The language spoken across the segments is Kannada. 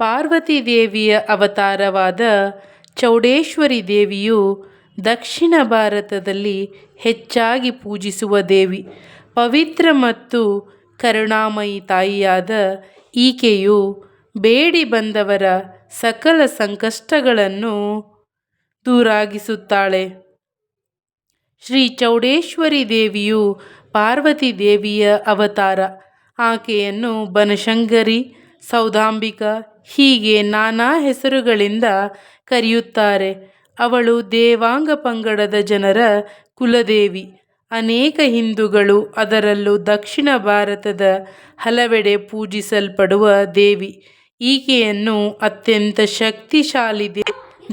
ಪಾರ್ವತಿ ದೇವಿಯ ಅವತಾರವಾದ ಚೌಡೇಶ್ವರಿ ದೇವಿಯು ದಕ್ಷಿಣ ಭಾರತದಲ್ಲಿ ಹೆಚ್ಚಾಗಿ ಪೂಜಿಸುವ ದೇವಿ. ಪವಿತ್ರ ಮತ್ತು ಕರುಣಾಮಯಿ ತಾಯಿಯಾದ ಈಕೆಯು ಬೇಡಿ ಬಂದವರ ಸಕಲ ಸಂಕಷ್ಟಗಳನ್ನು ದೂರಾಗಿಸುತ್ತಾಳೆ. ಶ್ರೀ ಚೌಡೇಶ್ವರಿ ದೇವಿಯು ಪಾರ್ವತಿ ದೇವಿಯ ಅವತಾರ. ಆಕೆಯನ್ನು ಬನಶಂಕರಿ, ಸೌದಾಂಬಿಕ ಹೀಗೆ ನಾನಾ ಹೆಸರುಗಳಿಂದ ಕರೆಯುತ್ತಾರೆ. ಅವಳು ದೇವಾಂಗ ಪಂಗಡದ ಜನರ ಕುಲದೇವಿ. ಅನೇಕ ಹಿಂದೂಗಳು, ಅದರಲ್ಲೂ ದಕ್ಷಿಣ ಭಾರತದ ಹಲವೆಡೆ ಪೂಜಿಸಲ್ಪಡುವ ದೇವಿ. ಈಕೆಯನ್ನು ಅತ್ಯಂತ ಶಕ್ತಿಶಾಲಿ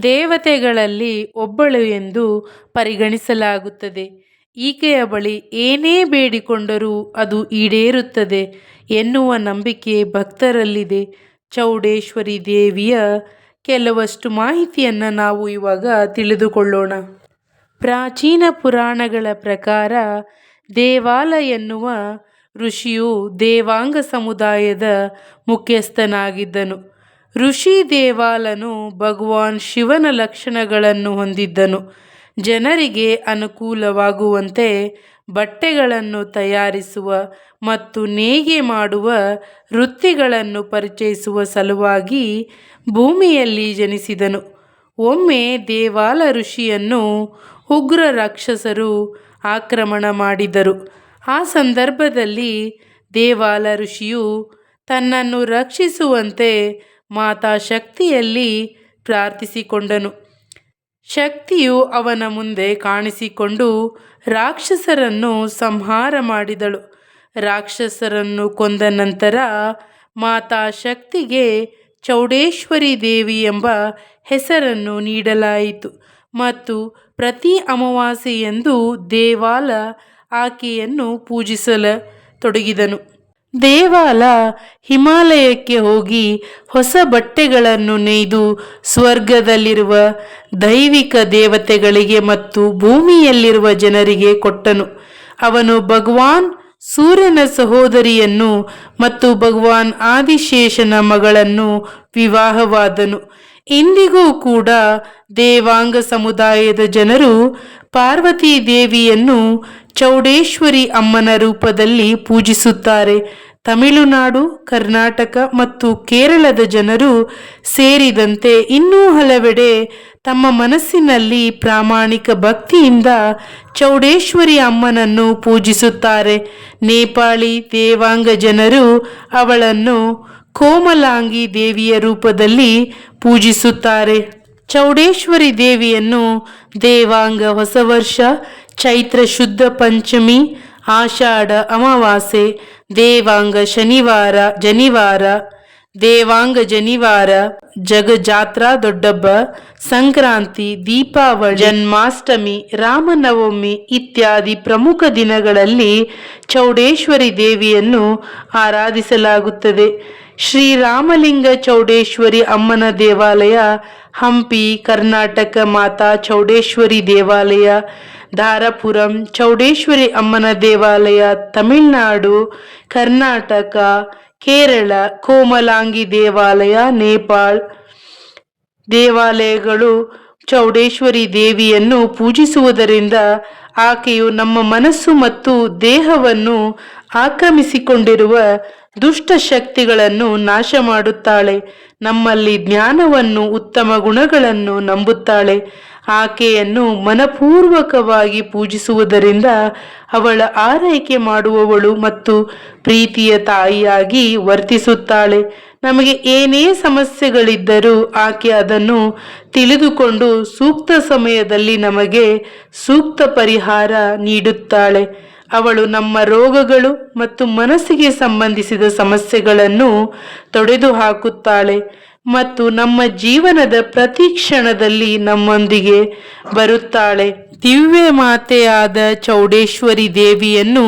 ದೇವತೆಗಳಲ್ಲಿ ಒಬ್ಬಳು ಎಂದು ಪರಿಗಣಿಸಲಾಗುತ್ತದೆ. ಈಕೆಯ ಬಳಿ ಏನೇ ಬೇಡಿಕೊಂಡರೂ ಅದು ಈಡೇರುತ್ತದೆ ಎನ್ನುವ ನಂಬಿಕೆ ಭಕ್ತರಲ್ಲಿದೆ. ಚೌಡೇಶ್ವರಿ ದೇವಿಯ ಕೆಲವಷ್ಟು ಮಾಹಿತಿಯನ್ನು ನಾವು ಇವಾಗ ತಿಳಿದುಕೊಳ್ಳೋಣ. ಪ್ರಾಚೀನ ಪುರಾಣಗಳ ಪ್ರಕಾರ ದೇವಾಲ ಎನ್ನುವ ಋಷಿಯು ದೇವಾಂಗ ಸಮುದಾಯದ ಮುಖ್ಯಸ್ಥನಾಗಿದ್ದನು. ಋಷಿ ದೇವಾಲನು ಭಗವಾನ್ ಶಿವನ ಲಕ್ಷಣಗಳನ್ನು ಹೊಂದಿದ್ದನು. ಜನರಿಗೆ ಅನುಕೂಲವಾಗುವಂತೆ ಬಟ್ಟೆಗಳನ್ನು ತಯಾರಿಸುವ ಮತ್ತು ನೇಯ್ಗೆ ಮಾಡುವ ವೃತ್ತಿಗಳನ್ನು ಪರಿಚಯಿಸುವ ಸಲುವಾಗಿ ಭೂಮಿಯಲ್ಲಿ ಜನಿಸಿದನು. ಒಮ್ಮೆ ದೇವಾಲ ಋಷಿಯನ್ನು ಉಗ್ರ ರಾಕ್ಷಸರು ಆಕ್ರಮಣ ಮಾಡಿದರು. ಆ ಸಂದರ್ಭದಲ್ಲಿ ದೇವಾಲ ಋಷಿಯು ತನ್ನನ್ನು ರಕ್ಷಿಸುವಂತೆ ಮಾತಾ ಶಕ್ತಿಯಲ್ಲಿ ಪ್ರಾರ್ಥಿಸಿಕೊಂಡನು. ಶಕ್ತಿಯು ಅವನ ಮುಂದೆ ಕಾಣಿಸಿಕೊಂಡು ರಾಕ್ಷಸರನ್ನು ಸಂಹಾರ ಮಾಡಿದಳು. ರಾಕ್ಷಸರನ್ನು ಕೊಂದ ನಂತರ ಮಾತಾ ಶಕ್ತಿಗೆ ಚೌಡೇಶ್ವರಿ ದೇವಿ ಎಂಬ ಹೆಸರನ್ನು ನೀಡಲಾಯಿತು ಮತ್ತು ಪ್ರತಿ ಅಮಾವಾಸ್ಯೆಯಂದು ದೇವಾಲ ಆಕೆಯನ್ನು ಪೂಜಿಸತೊಡಗಿದನು. ದೇವಾಲ ಹಿಮಾಲಯಕ್ಕೆ ಹೋಗಿ ಹೊಸ ಬಟ್ಟೆಗಳನ್ನು ನೇಯ್ದು ಸ್ವರ್ಗದಲ್ಲಿರುವ ದೈವಿಕ ದೇವತೆಗಳಿಗೆ ಮತ್ತು ಭೂಮಿಯಲ್ಲಿರುವ ಜನರಿಗೆ ಕೊಟ್ಟನು. ಅವನು ಭಗವಾನ್ ಸೂರ್ಯನ ಸಹೋದರಿಯನ್ನು ಮತ್ತು ಭಗವಾನ್ ಆದಿಶೇಷನ ಮಗಳನ್ನು ವಿವಾಹವಾದನು. ಇಂದಿಗೂ ಕೂಡ ದೇವಾಂಗ ಸಮುದಾಯದ ಜನರು ಪಾರ್ವತಿ ದೇವಿಯನ್ನು ಚೌಡೇಶ್ವರಿ ಅಮ್ಮನ ರೂಪದಲ್ಲಿ ಪೂಜಿಸುತ್ತಾರೆ. ತಮಿಳುನಾಡು, ಕರ್ನಾಟಕ ಮತ್ತು ಕೇರಳದ ಜನರು ಸೇರಿದಂತೆ ಇನ್ನೂ ಹಲವೆಡೆ ತಮ್ಮ ಮನಸ್ಸಿನಲ್ಲಿ ಪ್ರಾಮಾಣಿಕ ಭಕ್ತಿಯಿಂದ ಚೌಡೇಶ್ವರಿ ಅಮ್ಮನನ್ನು ಪೂಜಿಸುತ್ತಾರೆ. ನೇಪಾಳಿ ದೇವಾಂಗ ಜನರು ಅವಳನ್ನು ಕೋಮಲಾಂಗಿ ದೇವಿಯ ರೂಪದಲ್ಲಿ ಪೂಜಿಸುತ್ತಾರೆ. ಚೌಡೇಶ್ವರಿ ದೇವಿಯನ್ನು ದೇವಾಂಗ ಹೊಸ ವರ್ಷ, ಚೈತ್ರ ಶುದ್ಧ ಪಂಚಮಿ, ಆಷಾಢ ಅಮಾವಾಸ್ಯೆ, ದೇವಾಂಗ ಜನಿವಾರ, ದೇವಾಂಗ ಜನಿವಾರ, ಜಗಜಾತ್ರಾ ದೊಡ್ಡಬ್ಬ, ಸಂಕ್ರಾಂತಿ, ದೀಪಾವಳಿ, ಜನ್ಮಾಷ್ಟಮಿ, ರಾಮನವಮಿ ಇತ್ಯಾದಿ ಪ್ರಮುಖ ದಿನಗಳಲ್ಲಿ ಚೌಡೇಶ್ವರಿ ದೇವಿಯನ್ನು ಆರಾಧಿಸಲಾಗುತ್ತದೆ. ಶ್ರೀರಾಮಲಿಂಗ ಚೌಡೇಶ್ವರಿ ಅಮ್ಮನ ದೇವಾಲಯ ಹಂಪಿ, ಕರ್ನಾಟಕ. ಮಾತಾ ಚೌಡೇಶ್ವರಿ ದೇವಾಲಯ ಧಾರಾಪುರಂ. ಚೌಡೇಶ್ವರಿ ಅಮ್ಮನ ದೇವಾಲಯ ತಮಿಳುನಾಡು, ಕರ್ನಾಟಕ, ಕೇರಳ. ಕೋಮಲಾಂಗಿ ದೇವಾಲಯ ನೇಪಾಳ. ದೇವಾಲಯಗಳು ಚೌಡೇಶ್ವರಿ ದೇವಿಯನ್ನು ಪೂಜಿಸುವುದರಿಂದ ಆಕೆಯು ನಮ್ಮ ಮನಸ್ಸು ಮತ್ತು ದೇಹವನ್ನು ಆಕ್ರಮಿಸಿಕೊಂಡಿರುವ ದುಷ್ಟ ಶಕ್ತಿಗಳನ್ನು ನಾಶ ಮಾಡುತ್ತಾಳೆ. ನಮ್ಮಲ್ಲಿ ಜ್ಞಾನವನ್ನು, ಉತ್ತಮ ಗುಣಗಳನ್ನು ನಂಬುತ್ತಾಳೆ. ಆಕೆಯನ್ನು ಮನಪೂರ್ವಕವಾಗಿ ಪೂಜಿಸುವುದರಿಂದ ಅವಳ ಆರೈಕೆ ಮಾಡುವವಳು ಮತ್ತು ಪ್ರೀತಿಯ ತಾಯಿಯಾಗಿ ವರ್ತಿಸುತ್ತಾಳೆ. ನಮಗೆ ಏನೇ ಸಮಸ್ಯೆಗಳಿದ್ದರೂ ಆಕೆ ಅದನ್ನು ತಿಳಿದುಕೊಂಡು ಸೂಕ್ತ ಸಮಯದಲ್ಲಿ ನಮಗೆ ಸೂಕ್ತ ಪರಿಹಾರ ನೀಡುತ್ತಾಳೆ. ಅವಳು ನಮ್ಮ ರೋಗಗಳು ಮತ್ತು ಮನಸ್ಸಿಗೆ ಸಂಬಂಧಿಸಿದ ಸಮಸ್ಯೆಗಳನ್ನು ತೊಡೆದುಹಾಕುತ್ತಾಳೆ ಮತ್ತು ನಮ್ಮ ಜೀವನದ ಪ್ರತಿ ಕ್ಷಣದಲ್ಲಿ ನಮ್ಮೊಂದಿಗೆ ಬರುತ್ತಾಳೆ. ದಿವ್ಯ ಮಾತೆಯಾದ ಚೌಡೇಶ್ವರಿ ದೇವಿಯನ್ನು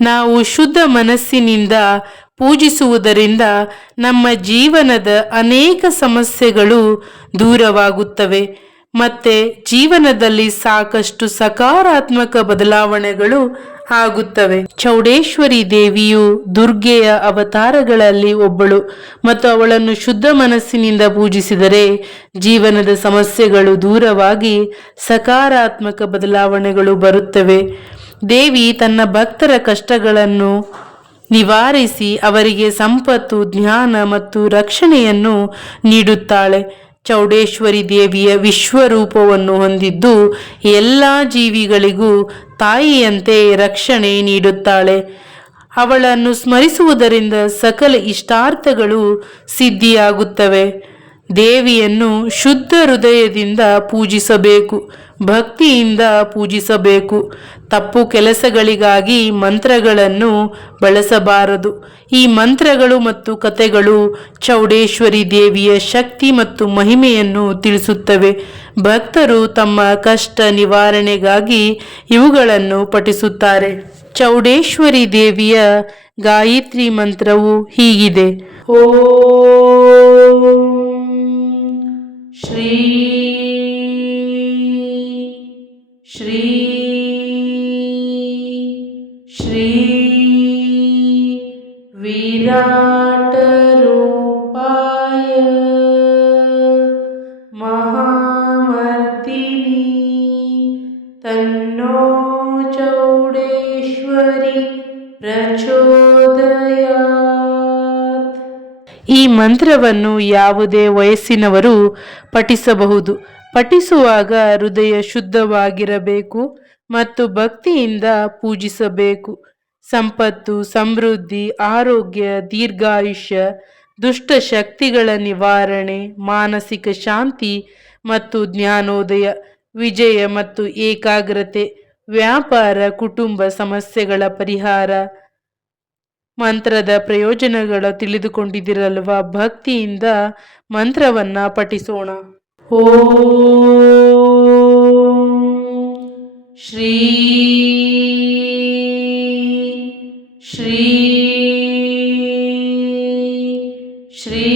ನಾವು ಶುದ್ಧ ಮನಸ್ಸಿನಿಂದ ಪೂಜಿಸುವುದರಿಂದ ನಮ್ಮ ಜೀವನದ ಅನೇಕ ಸಮಸ್ಯೆಗಳು ದೂರವಾಗುತ್ತವೆ ಮತ್ತು ಜೀವನದಲ್ಲಿ ಸಾಕಷ್ಟು ಸಕಾರಾತ್ಮಕ ಬದಲಾವಣೆಗಳು ಆಗುತ್ತವೆ. ಚೌಡೇಶ್ವರಿ ದೇವಿಯು ದುರ್ಗೆಯ ಅವತಾರಗಳಲ್ಲಿ ಒಬ್ಬಳು ಮತ್ತು ಅವಳನ್ನು ಶುದ್ಧ ಮನಸ್ಸಿನಿಂದ ಪೂಜಿಸಿದರೆ ಜೀವನದ ಸಮಸ್ಯೆಗಳು ದೂರವಾಗಿ ಸಕಾರಾತ್ಮಕ ಬದಲಾವಣೆಗಳು ಬರುತ್ತವೆ. ದೇವಿ ತನ್ನ ಭಕ್ತರ ಕಷ್ಟಗಳನ್ನು ನಿವಾರಿಸಿ ಅವರಿಗೆ ಸಂಪತ್ತು, ಜ್ಞಾನ ಮತ್ತು ರಕ್ಷಣೆಯನ್ನು ನೀಡುತ್ತಾಳೆ. ಚೌಡೇಶ್ವರಿ ದೇವಿಯ ವಿಶ್ವರೂಪವನ್ನು ಹೊಂದಿದ್ದು ಎಲ್ಲ ಜೀವಿಗಳಿಗೂ ತಾಯಿಯಂತೆ ರಕ್ಷಣೆ ನೀಡುತ್ತಾಳೆ. ಅವಳನ್ನು ಸ್ಮರಿಸುವುದರಿಂದ ಸಕಲ ಇಷ್ಟಾರ್ಥಗಳು ಸಿದ್ಧಿಯಾಗುತ್ತವೆ. ದೇವಿಯನ್ನು ಶುದ್ಧ ಹೃದಯದಿಂದ ಪೂಜಿಸಬೇಕು, ಭಕ್ತಿಯಿಂದ ಪೂಜಿಸಬೇಕು. ತಪ್ಪು ಕೆಲಸಗಳಿಗಾಗಿ ಮಂತ್ರಗಳನ್ನು ಬಳಸಬಾರದು. ಈ ಮಂತ್ರಗಳು ಮತ್ತು ಕಥೆಗಳು ಚೌಡೇಶ್ವರಿ ದೇವಿಯ ಶಕ್ತಿ ಮತ್ತು ಮಹಿಮೆಯನ್ನು ತಿಳಿಸುತ್ತವೆ. ಭಕ್ತರು ತಮ್ಮ ಕಷ್ಟ ನಿವಾರಣೆಗಾಗಿ ಇವುಗಳನ್ನು ಪಠಿಸುತ್ತಾರೆ. ಚೌಡೇಶ್ವರಿ ದೇವಿಯ ಗಾಯತ್ರಿ ಮಂತ್ರವು ಹೀಗಿದೆ: ಓಂ ಶ್ರೀ ಶ್ರೀ ಶ್ರೀ ವಿರಾಟ ರೂಪಾಯ ಮಹಾಮರ್ದಿನಿ ತನ್ನೋ ಚೌಡೇಶ್ವರಿ ಪ್ರಚೋದಯಾತ್. ಈ ಮಂತ್ರವನ್ನು ಯಾವುದೇ ವಯಸ್ಸಿನವರು ಪಠಿಸಬಹುದು. ಪಠಿಸುವಾಗ ಹೃದಯ ಶುದ್ಧವಾಗಿರಬೇಕು ಮತ್ತು ಭಕ್ತಿಯಿಂದ ಪೂಜಿಸಬೇಕು. ಸಂಪತ್ತು, ಸಮೃದ್ಧಿ, ಆರೋಗ್ಯ, ದೀರ್ಘಾಯುಷ್ಯ, ದುಷ್ಟ ಶಕ್ತಿಗಳ ನಿವಾರಣೆ, ಮಾನಸಿಕ ಶಾಂತಿ ಮತ್ತು ಜ್ಞಾನೋದಯ, ವಿಜಯ ಮತ್ತು ಏಕಾಗ್ರತೆ, ವ್ಯಾಪಾರ, ಕುಟುಂಬ ಸಮಸ್ಯೆಗಳ ಪರಿಹಾರ. ಮಂತ್ರದ ಪ್ರಯೋಜನಗಳು ತಿಳಿದುಕೊಂಡಿರಲ್ವಾ? ಭಕ್ತಿಯಿಂದ ಮಂತ್ರವನ್ನ ಪಠಿಸೋಣ. ಓಂ ಶ್ರೀ ಶ್ರೀ ಶ್ರೀ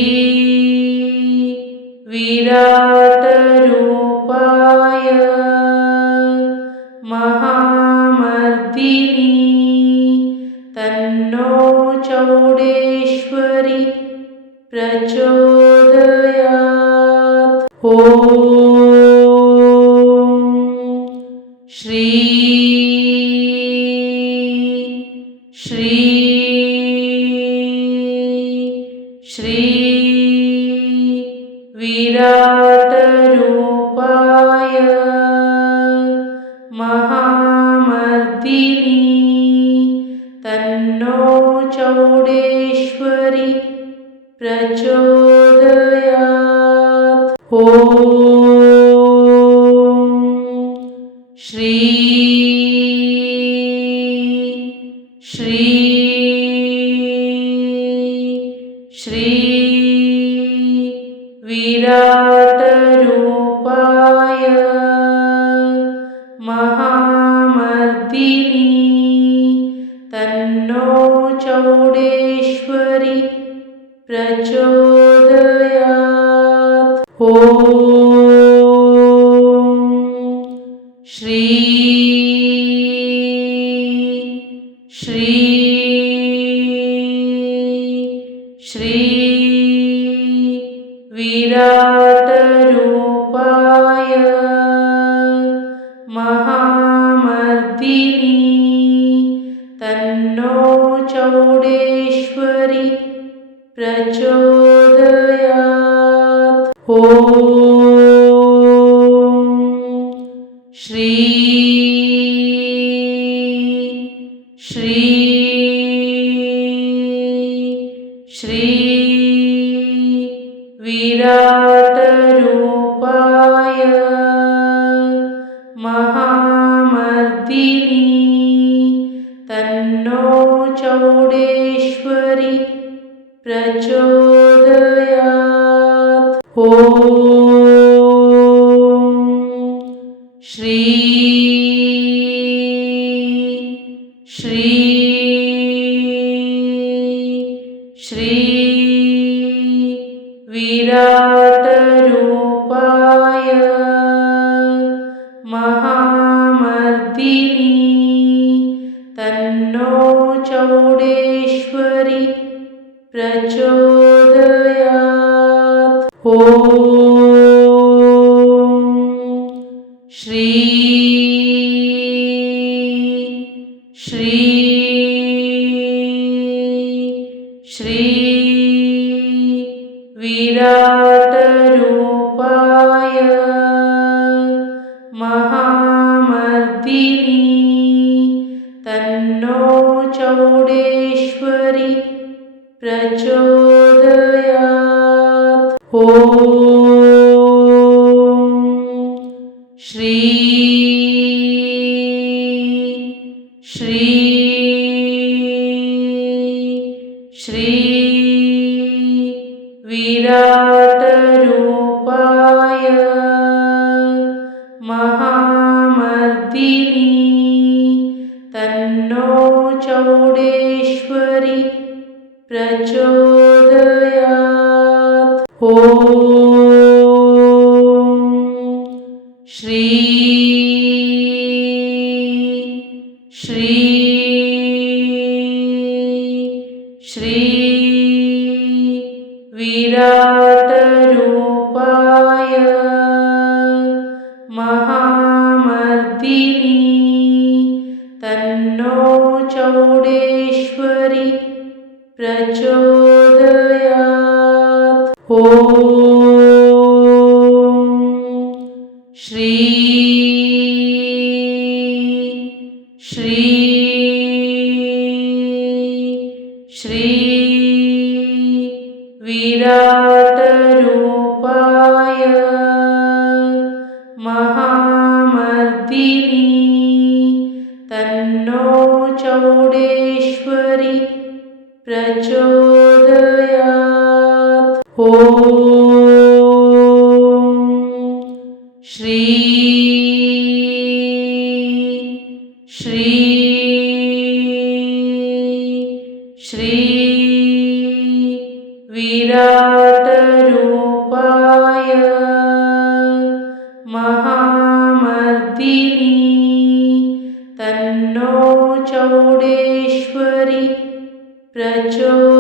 ವಿರಾಟ ರೂಪಾಯ ಮಹಾಮರ್ದಿನಿ ತನ್ನೋ ಚೌಡೇಶ್ವರಿ ಪ್ರಚೋದಯಾತ್. ಓಂ ಶ್ರೀ ಶ್ರೀ ಶ್ರೀ ವಿರಾಟ ರೂಪಾಯ ಮಹಾಮರ್ದಿನಿ ತನ್ನೋ ಚೌಡೇಶ್ವರಿ ಪ್ರಚೋದಯಾತ್. ಓಂ ಶ್ರೀ ಶ್ರೀ ಶ್ರೀ ವಿರಾಟ ರೂಪಾಯ ಮಹಾಮರ್ದಿನಿ ತನ್ನೋ ಚೌಡೇಶ್ವರಿ ಪ್ರಚೋದಯಾತ್. ಓಂ ಶ್ರೀ ಶ್ರೀ ಶ್ರೀ ವಿರಾಟ ರೂಪಾಯ ಮಹಾಮರ್ದಿನಿ ತನ್ನೋ ಚೌಡೇಶ್ವರಿ ಪ್ರಚೋದಯಾತ್. ಓಂ ಶ್ರೀ ಶ್ರೀ ಶ್ರೀ ವಿರಾಟ ರೂಪಾಯ ಮಹಾಮರ್ದಿನಿ ತನ್ನೋ ಚೌಡೇಶ್ವರಿ ಪ್ರಚೋದಯಾತ್. ಓಂ ಶ್ರೀ ಶ್ರೀ ಶ್ರೀ ವಿರಾಟ ರೂಪಾಯ ಮಹಾಮರ್ದಿನಿ ಶ್ರೀ ಶ್ರೀ ಶ್ರೀ ವಿರಾಟ ರೂಪಾಯ ಮಹಾಮರ್ದಿನಿ ತನ್ನೋ ಚೌಡೇಶ್ವರಿ ಪ್ರಚೋದಯಾತ್. ಶ್ರೀ ಶ್ರೀ ಶ್ರೀ ವಿರಾಟ ರೂಪಾಯ ಮಹಾಮರ್ದಿನಿ ತನ್ನೋ ಚೌಡೇಶ್ವರಿ ಪ್ರಚೋದಯಾತ್. ಶ್ರೀ ಶ್ರೀ ಶ್ರೀ ವಿರಾಟ ರೂಪಾಯ ಮಹಾಮರ್ದಿನಿ ತನ್ನೋ ಚೌಡೇಶ್ವರಿ ಪ್ರಚೋದಯಾತ್. ಶ್ರೀ ಶ್ರೀ ಶ್ರೀ ವಿರಾಟ ರೂಪಾಯ ಮಹಾಮರ್ದಿನಿ ತನ್ನೋ ಚೌಡೇಶ್ವರಿ ಪ್ರಚೋದಯಾತ್. ಶ್ರೀ ಶ್ರೀ ಶ್ರೀ ವಿರಾಟ ರೂಪಾಯ ಮಹಾಮರ್ದಿನಿ ತನ್ನೋ ಚೌಡೇಶ್ವರಿ ಪ್ರಚೋದಯಾತ್.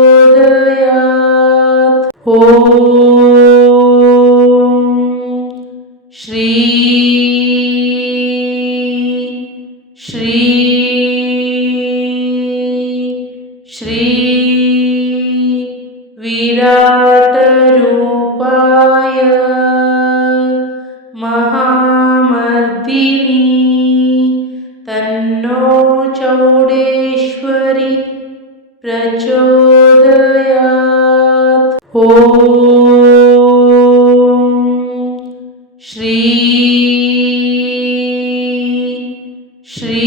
ಶ್ರೀ ಶ್ರೀ ಶ್ರೀ ವಿರಾಟ ರೂಪಾಯ ಮಹಾಮರ್ದಿನಿ ತನ್ನೋ ಚೌಡೇಶ್ವರಿ ಪ್ರಚೋದಯಾತ್. ಶ್ರೀ ಶ್ರೀ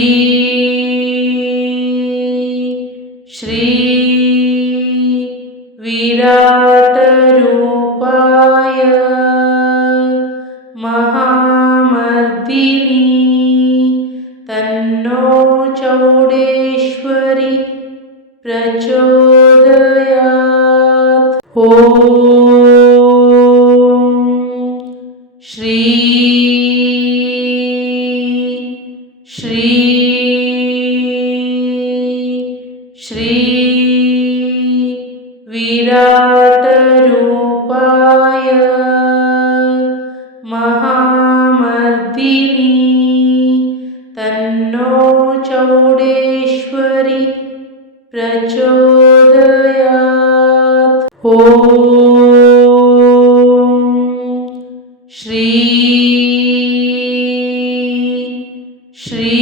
ಶ್ರೀ ವಿರಾಟ ರೂಪಾಯ ಮಹಾಮರ್ದಿನಿ ತನ್ನೋ ಚೌಡೇಶ್ವರಿ ಪ್ರಚೋದಯಾತ್. ಶ್ರೀ ಶ್ರೀ ಶ್ರೀ ವಿರಾಟ ರೂಪಾಯ ಮಹಾಮರ್ದಿನಿ ತನ್ನೋ ಚೌಡೇಶ್ವರಿ ಪ್ರಚೋದಯಾತ್. ಶ್ರೀ ಶ್ರೀ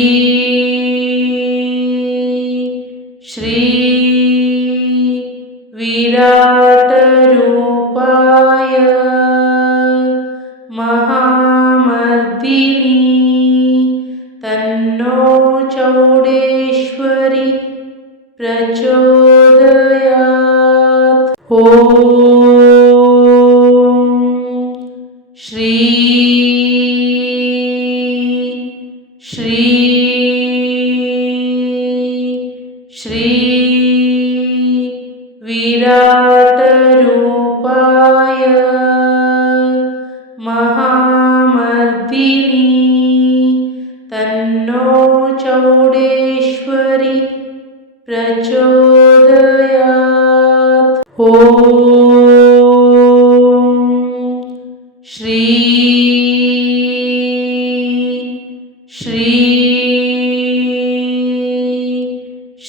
ಶ್ರೀ ವಿರಾಟ ರೂಪಾಯ ಮಹಾಮರ್ದಿನಿ ತನ್ನೋ ಚೌಡೇಶ್ವರಿ ಪ್ರಚೋದಯಾತ್. ಶ್ರೀ ಶ್ರೀ ಶ್ರೀ ವಿರಾಟ ರೂಪಾಯ ಮಹಾಮರ್ದಿನಿ ತನ್ನೋ ಚೌಡೇಶ್ವರಿ ಪ್ರಚೋದಯಾತ್. श्री श्री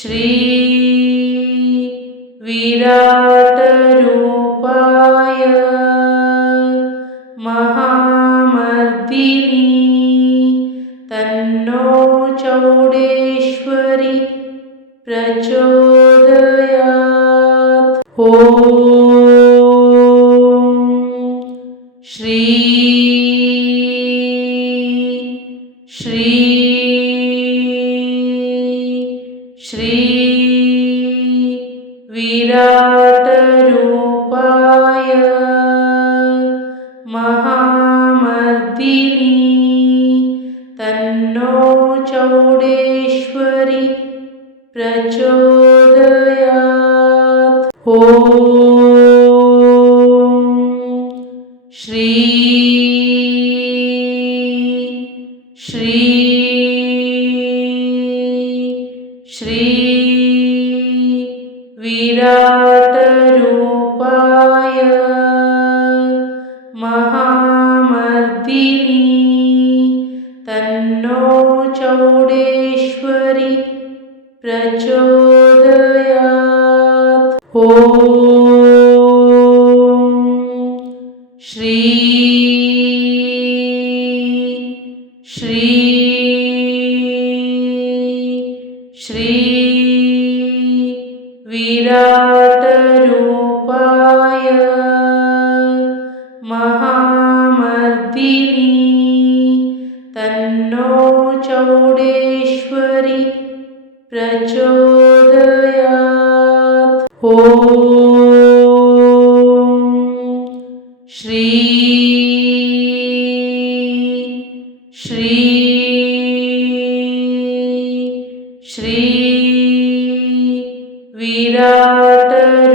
श्री विराटरूपाय महामर्दिनी तन्नो चौडेश्वरी प्रचोदयात्। ॐ श्री श्री श्री विराटरूपाय महामर्दिनी तन्नो चौडेश्वरी प्रचोदयात्। ॐ श्री श्री श्री विराटरूपाय महामर्दिनी तन्नो चौडेश्वरी प्रचोदयात्। ॐ श्री श्री श्री विराटरूपाय महामर्दिनी तन्नो चौडेश्वरी प्रचोदयात्। ॐ श्री श्री श्री विराटरूपाय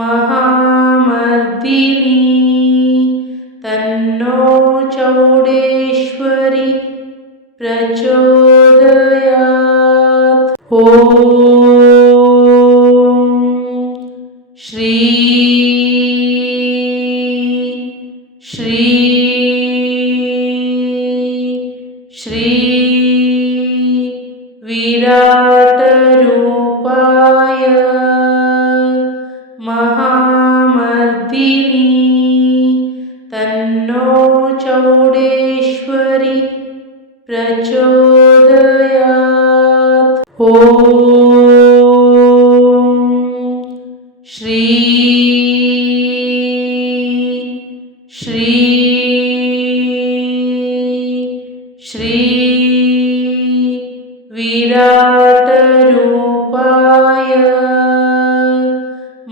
महामर्दिनी तन्नो चौडेश्वरी प्रचोदयात्। ॐ श्री श्री श्री विराटरूपाय महामर्दिनी तन्नो चौडेश्वरी प्रचोदयात्। ॐ श्री श्री श्री विराटरूपाय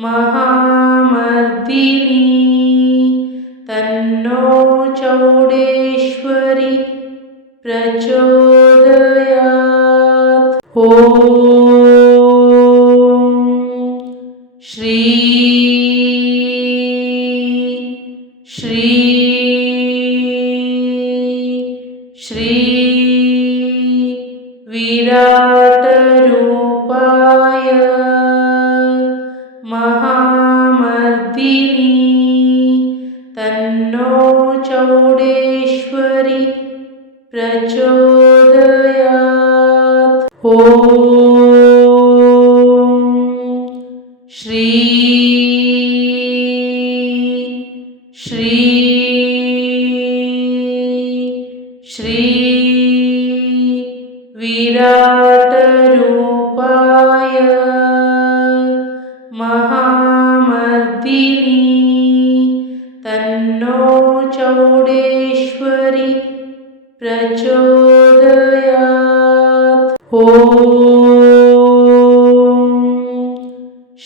महामर्दिनी तन्नो चौडेश्वरी प्रचोदयात्। ॐ श्री श्री श्री विराटरूपाय महामर्दिनी तन्नो चौडेश्वरी प्रचोदयात्। ॐ श्री श्री श्री विराटरूपाय महामर्दिनी तन्नो चौडेश्वरी प्रचोदयात्। ॐ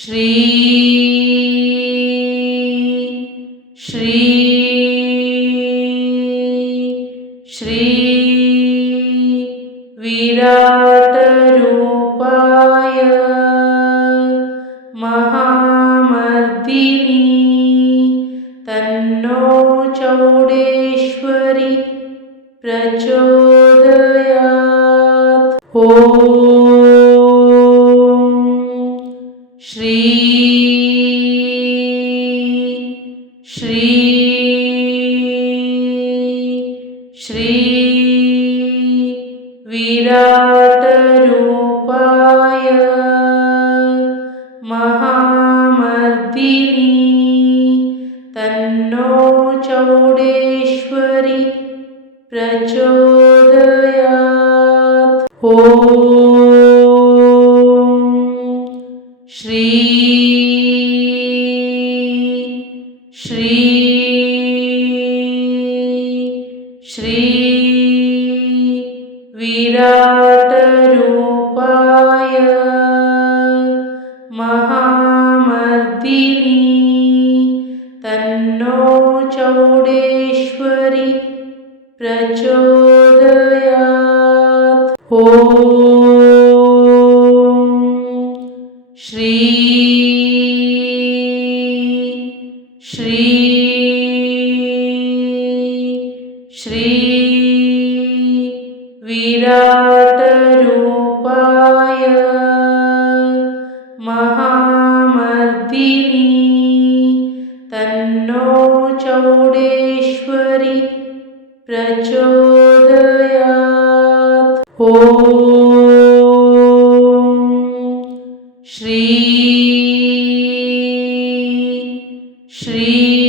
श्री श्री श्री विराटरूपाय महामर्दिनी तन्नो चौडेश्वरी प्रचोदयात्। ॐ श्री श्री श्री विराटरूपाय महामर्दिनी तन्नो चौडेश्वरी प्रचोदयात्। ॐ श्री श्री श्री विराटरूपाय महामर्दिनी तन्नो चौडेश्वरी प्रचोदयात्। ॐ श्री श्री श्री विराटरूपाय महामर्दिनी तन्नो चौडेश्वरी प्रचोदयात्। ॐ श्री श्री